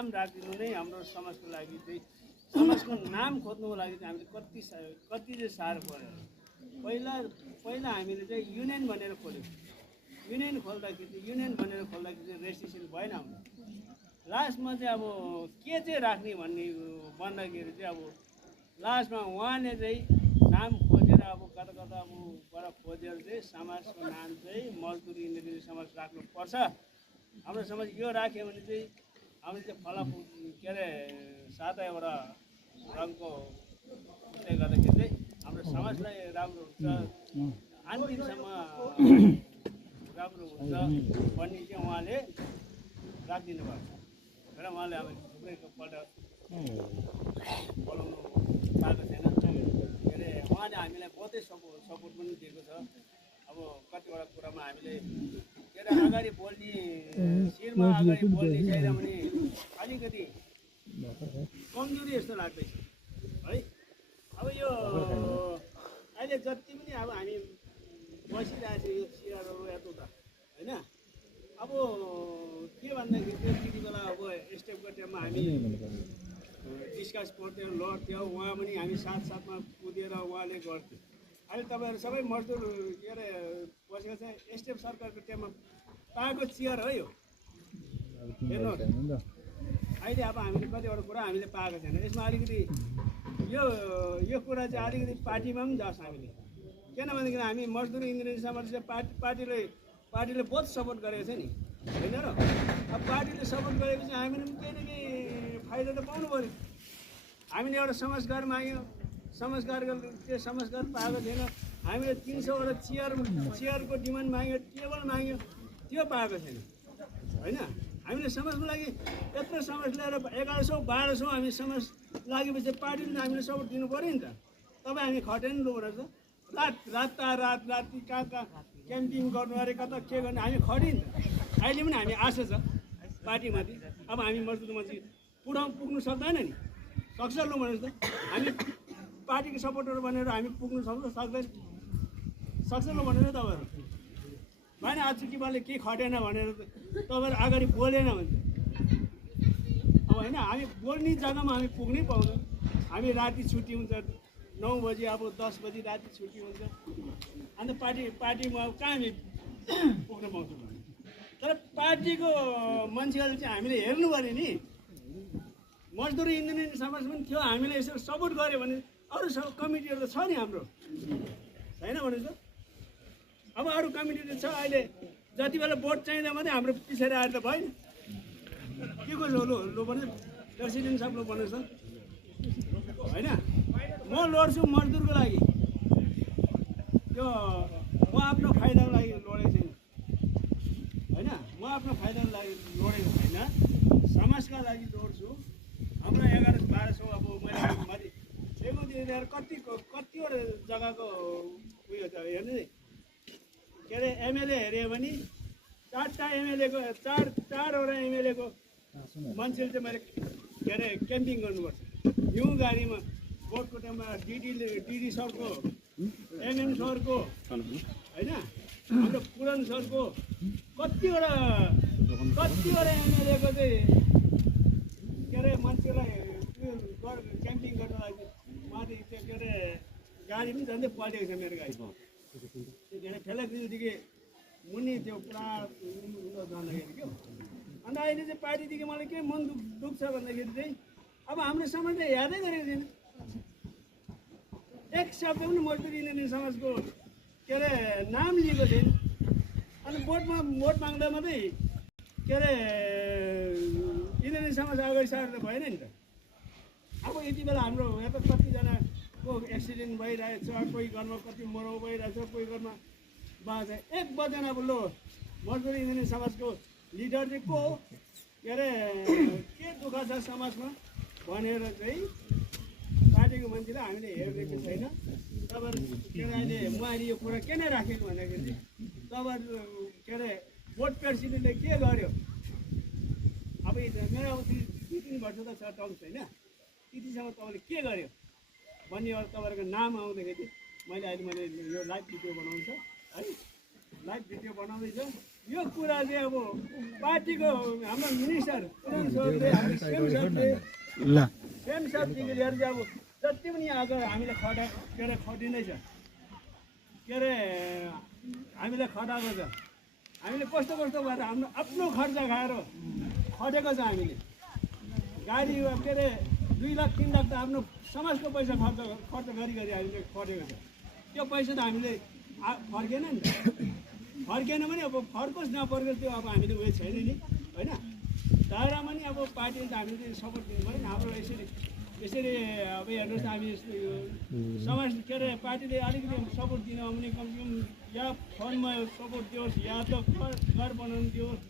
नाम राखिदिनु नै हाम्रो समाजको लागि चाहिँ समाजको नाम खोज्नुको लागि चाहिँ हामीले कति चाहिँ साह्रो पऱ्यो। पहिला हामीले चाहिँ युनियन भनेर खोल्यौँ। युनियन खोल्दाखेरि चाहिँ रेजिस्ट्रेसन भएन हाम्रो। लास्टमा चाहिँ अब के चाहिँ राख्ने भन्दाखेरि चाहिँ अब लास्टमा उहाँले चाहिँ नाम खोजेर अब कता अब बाट खोजेर चाहिँ समाजको नाम चाहिँ मजदुरी इन्दिरेनी समाज राख्नुपर्छ। हाम्रो समाज यो राख्यो भने चाहिँ हामीले चाहिँ फलाफुल के अरे 7वटा रङको उसले गर्दाखेरि चाहिँ हाम्रो समाजलाई राम्रो हुन्छ, अन्तिमसम्म राम्रो हुन्छ भन्ने चाहिँ उहाँले राखिदिनु भएको छ र उहाँले अब थुप्रैपल्ट बोलाउनु पाएको छैन। के अरे उहाँले हामीलाई बहुतै सपोर्ट पनि दिएको छ। अब कतिवटा कुरामा हामीले के अरे अगाडि बोल्ने शिरमा अगाडि बोल्ने छैन भने अलिकति कमजोरी जस्तो लाग्दैछ है। अब यो अहिले जति पनि अब हामी बसिरहेको छ यो चियरहरू यता होइन। अब के भन्दाखेरि चाहिँ त्यति बेला अब स्टेपको टाइममा हामी डिस्कस गर्थ्यौँ, लड्थ्यौँ, उहाँ पनि हामी साथमा कुदेर उहाँले गर्थ्यो। अहिले तपाईँहरू सबै मजदुर के अरे बसेको छ स्टेप सरकारको टाइममा पाएको चियर हो यो। हेर्नुहोस् अहिले अब हामीले कतिवटा कुरा हामीले पाएको छैन। यसमा अलिकति यो कुरा चाहिँ अलिकति पार्टीमा पनि जाओस् हामीले, किनभनेदेखि हामी मजदुर इन्जिनियरिङ समाज पार्टीले बहुत सपोर्ट गरेको छ नि होइन र। अब पार्टीले सपोर्ट गरेपछि हामीले पनि केही न केही फाइदा त पाउनु पऱ्यो। हामीले एउटा समाजघर माग्यौँ, समाजघर पाएको छैन। हामीले 300वटा चियरको डिमान्ड माग्यो, टेबल माग्यो, त्यो पाएको छैन होइन। हामीले समाजको लागि यत्रो समाज लिएर 1100-1200 हामी समाज लागेपछि पार्टीले हामीले सपोर्ट दिनु पऱ्यो नि त। तपाईँ हामी खटेर नि लोग्छ राति कहाँ क्याम्पिङ गर्नु अरे कता के गर्ने हामी खट्यो नि त। अहिले पनि हामी आशा छ पार्टीमाथि। अब हामी मजदुर मान्छे पुग्नु सक्दैन नि, सक्छ लु भन्नुहोस् त। हामी पार्टीको सपोर्टर भनेर हामी पुग्नु सक्दैन, सक्छ लु भनेर तपाईँहरू भएन। आचुकीबाले केही खटेन भनेर तपाईँहरू अगाडि बोलेन भने अब होइन हामी बोल्ने जग्गामा हामी पुग्नै पाउँदैन। हामी राति छुट्टी हुन्छ 9 बजी, अब 10 बजी राति छुट्टी हुन्छ। अन्त पार्टीमा अब कहाँ हामी पुग्न पाउँछौँ भने। तर पार्टीको मान्छेहरूले चाहिँ हामीले हेर्नु पऱ्यो नि। मजदुरी इन्जिनियरिङ समाज पनि थियो, हामीले यसो सपोर्ट गऱ्यो भने अरू सब कमिटीहरू त छ नि हाम्रो छैन भन्नुहोस् त। अब अरू कमिटीहरू छ। अहिले जति बेला भोट चाहिँदा मात्रै हाम्रो पछाडि आएर त भएन। के को लो भन्नु प्रेसिडेन्ट साहब लो भन्नुहोस् त होइन। म लड्छु मजदुरको लागि, त्यो म आफ्नो फाइदाको लागि लडेको छैन होइन। म आफ्नो फाइदाको लागि लडेको छैन, समाजका लागि लड्छु। हाम्रो 1100-1200 अब मैले माथि दिएको दिएर कतिवटा जग्गाको उयो छ हेर्नु नि। के अरे एमएलए हेऱ्यो भने 4वटा एमएलएको 4वटा एमएलएको मान्छेले चाहिँ मैले के अरे क्याम्पिङ गर्नुपर्छ हिउँ गाडीमा। भोटको टाइममा डिडी सरको, एमएम सरको होइन, हाम्रो पुरन सरको कतिवटा एमएलएको चाहिँ के अरे मान्छेलाई क्याम्पिङ गर्नलाई माथि त्यो के अरे गाडी पनि झन्डै पल्टेको छ मेरो गाडी। त्यो के अरे ठेलाग्रिलदेखि मुनि त्यो पुरा जाँदाखेरि क्या। अन्त अहिले चाहिँ पार्टीदेखि मलाई के मन दुख्छ भन्दाखेरि चाहिँ अब हाम्रो समाजले हेर्दै गरेको छैन। एक शब्द पनि मजदुर इन्जिनियरिङ समाजको के अरे नाम लिएको छैन। अनि भोट माग्दा मात्रै के अरे इन्जिनियरिङ समाज अगाडि सारेर भएन नि त। अब यति बेला हाम्रो यहाँ त कतिजनाको एक्सिडेन्ट भइरहेको छ, कोही घरमा कति मरौ भइरहेको छ, कोही घरमा बाँझ। एक वचन अब लो मजदुर इन्जिनियरिङ समाजको लिडर चाहिँ को हो, के अरे के दुःख छ समाजमा भनेर चाहिँ पार्टीको मान्छेले हामीले हेरेको छैन। तपाईँहरू के अरे अहिले उहाँले यो कुरा किन राखेको भन्दाखेरि तपाईँहरू के अरे भोट प्रेसिडेन्टले के गर्यो। अब मेरो 2-3 वर्ष त छ टर्म छैन, त्यतिसम्म तपाईँले के गर्यो भन्ने एउटा तपाईँहरूको नाम आउँदाखेरि मैले यो लाइभ भिडियो बनाउँछ है, लाइभ भिडियो बनाउँदैछ। यो कुरा चाहिँ अब पार्टीको हाम्रो मिनिस्टर पुरान सरले हाम्रो सेम सरले ल सेम सरदेखि लिएर चाहिँ अब जति पनि आज हामीले खटिँदैछ के अरे हामीलाई खटाएको छ हामीले कस्तो कस्तो गरेर हाम्रो आफ्नो खर्च खाएर खटेको छ हामीले गाडी के अरे 2 लाख 3 लाख त आफ्नो समाजको पैसा खर्च गरी हामीले खटेको छ त्यो पैसा त हामीले फर्केन नि फर्केन भने अब फर्कोस् नफर्कोस् त्यो अब हामीले उयो छैन नि होइन तर पनि अब पार्टीले त हामीले सपोर्ट दिनु पऱ्यो नि हाम्रो यसरी अब हेर्नुहोस् हामी समाज के अरे पार्टीले अलिकति सपोर्ट दिनु भने कमसेकम या फोनमा सपोर्ट दियोस् या त घर बनाउनु दियोस्